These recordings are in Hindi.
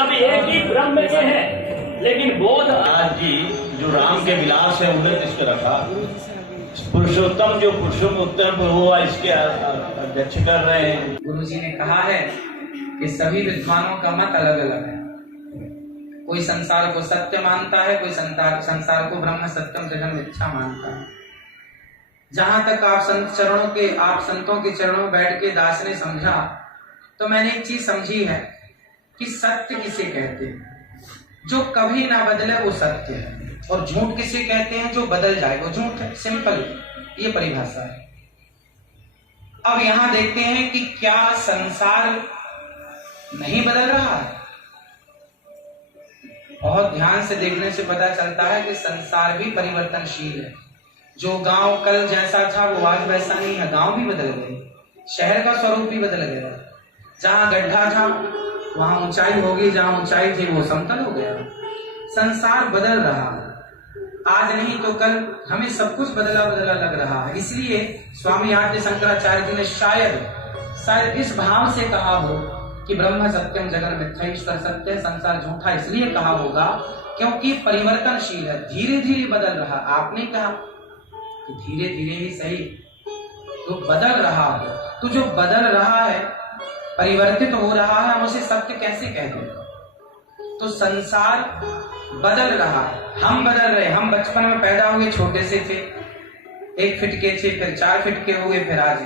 सब एक ही ब्रह्म के हैं, लेकिन बोध आज जी जो राम के विलास है उन्हें इसको रखा, पुरुषोत्तम जो पुरुषोत्तम वो इसके अध्यक्ष कर रहे हैं। गुरु जी ने कहा है कि सभी विद्वानों का मत अलग अलग है। कोई संसार को सत्य मानता है, कोई संसार को ब्रह्म सत्यम जगन मिथ्या मानता है। जहां तक आप संतों के चरणों में बैठ के दास ने समझा, तो मैंने एक चीज समझी है कि सत्य किसे कहते हैं, जो कभी ना बदले वो सत्य है, और झूठ किसे कहते हैं, जो बदल जाए वो झूठ है। सिंपल, ये परिभाषा है। अब यहां देखते हैं कि क्या संसार नहीं बदल रहा है। बहुत ध्यान से देखने से पता चलता है कि संसार भी परिवर्तनशील है। जो गांव कल जैसा था वो आज वैसा नहीं है। गांव भी बदल गए, शहर का स्वरूप भी बदल गया। जहां गड्ढा था वहां ऊंचाई होगी, जहां ऊंचाई थी वो समतल हो गया। संसार बदल रहा है, आज नहीं तो कल हमें सब कुछ बदला बदला लग रहा है। इसलिए स्वामी आद्य शंकराचार्य जी ने शायद इस भाव से कहा हो कि ब्रह्म सत्यम जगन मिथ्या, ईश्वर सत्य है, संसार झूठा, इसलिए कहा होगा क्योंकि परिवर्तनशील है, धीरे धीरे बदल रहा। आपने कहा कि धीरे धीरे ही सही, तो बदल रहा है। तो जो बदल रहा है, परिवर्तित हो रहा है, हम उसे सत्य कैसे कहते हैं। तो संसार बदल रहा है, हम बदल रहे। हम बचपन में पैदा हुए, छोटे से थे, 1 फीट के थे, फिर 4 फीट के हुए, फिर आज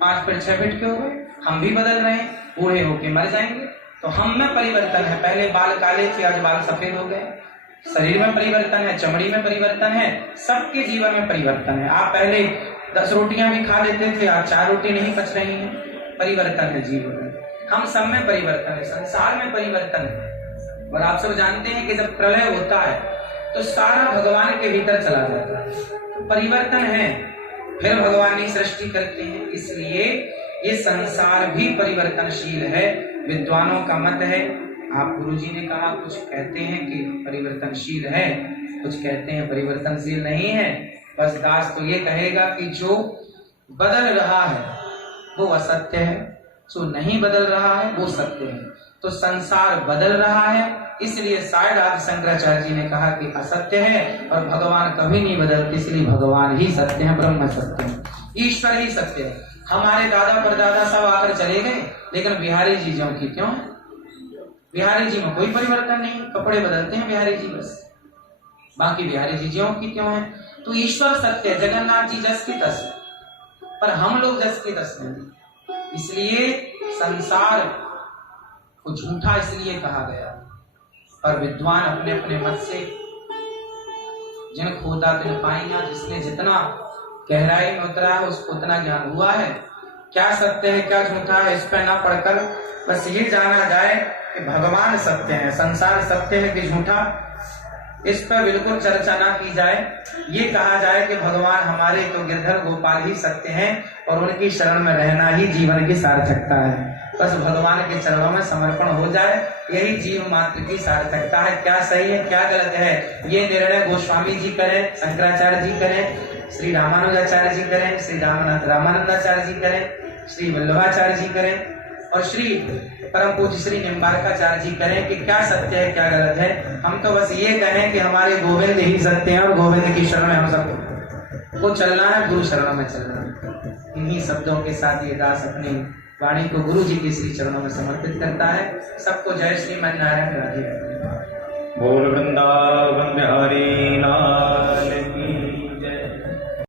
5 फीट 6 फीट के हुए। हम भी बदल रहे हैं, बूढ़े होके मर जाएंगे। तो हम में परिवर्तन है। पहले बाल काले थे, आज बाल सफेद हो गए। शरीर में परिवर्तन है, चमड़ी में परिवर्तन है, सबके जीवन में परिवर्तन है। आप पहले 10 रोटियां भी खा लेते थे, आज 4 रोटी नहीं पच रही हैं। परिवर्तन है जीवन में, हम सब में परिवर्तन है, संसार में परिवर्तन है। और आप सब जानते हैं कि जब प्रलय होता है तो सारा भगवान के भीतर चला जाता है। तो परिवर्तन है, फिर भगवान की सृष्टि करते हैं। इसलिए ये संसार भी परिवर्तनशील है। विद्वानों का मत है, आप गुरुजी ने कहा, कुछ कहते हैं कि परिवर्तनशील है, कुछ कहते हैं परिवर्तनशील नहीं है। बस दास तो ये कहेगा कि जो बदल रहा है वो असत्य है, जो नहीं बदल रहा है वो सत्य है। तो संसार बदल रहा है, इसलिए शायद आदि शंकराचार्य जी ने कहा कि असत्य है, और भगवान कभी नहीं बदलते, इसलिए भगवान ही सत्य है, ब्रह्म सत्य है, ईश्वर ही सत्य है। हमारे दादा परदादा सब आकर चले गए, लेकिन बिहारी जी जो की क्यों है? बिहारी जी में कोई परिवर्तन नहीं, कपड़े बदलते हैं बिहारी जी बस, बाकी बिहारी जी ज्यों की त्यों है। तो ईश्वर सत्य है, जगन्नाथ जी जस की तस, पर हम लोग जस की तस नहीं। इसलिए संसार को झूठा इसलिए कहा गया। और विद्वान अपने अपने मत से, जिन खोदा तिन पाइया, जिसने जितना गहराई में उतरा है उसको उतना ज्ञान हुआ है। क्या सत्य है क्या झूठा है इस पर ना पढ़कर बस ये जाना जाए कि भगवान सत्य है, संसार सत्य है कि झूठा, इस पर बिल्कुल चर्चा ना की जाए। ये कहा जाए कि भगवान हमारे तो गिरधर गोपाल ही सत्य हैं, और उनकी शरण में रहना ही जीवन की सार्थकता है। बस भगवान के चरणों में समर्पण हो जाए, यही जीव मात्र की सार्थकता है। क्या सही है क्या गलत है, ये निर्णय गोस्वामी जी करें, शंकराचार्य जी करें, श्री रामानुजाचार्य जी करें, श्री रामानंदाचार्य जी करें, श्री वल्लभाचार्य जी करें, और श्री परम पूज्य श्री निम्बारकाचार्य जी करें कि क्या सत्य है क्या गलत है। हम तो बस ये कहें कि हमारे गोविंद ही सत्य है, और गोविंद की शरण में हम सबको चलना है, गुरु शरण में चलना है। इन्हीं शब्दों के साथ ये दास अपनी वाणी को गुरु जी के श्री चरणों में समर्पित करता है। सबको जय श्रीमन नारायण राधे। बोलो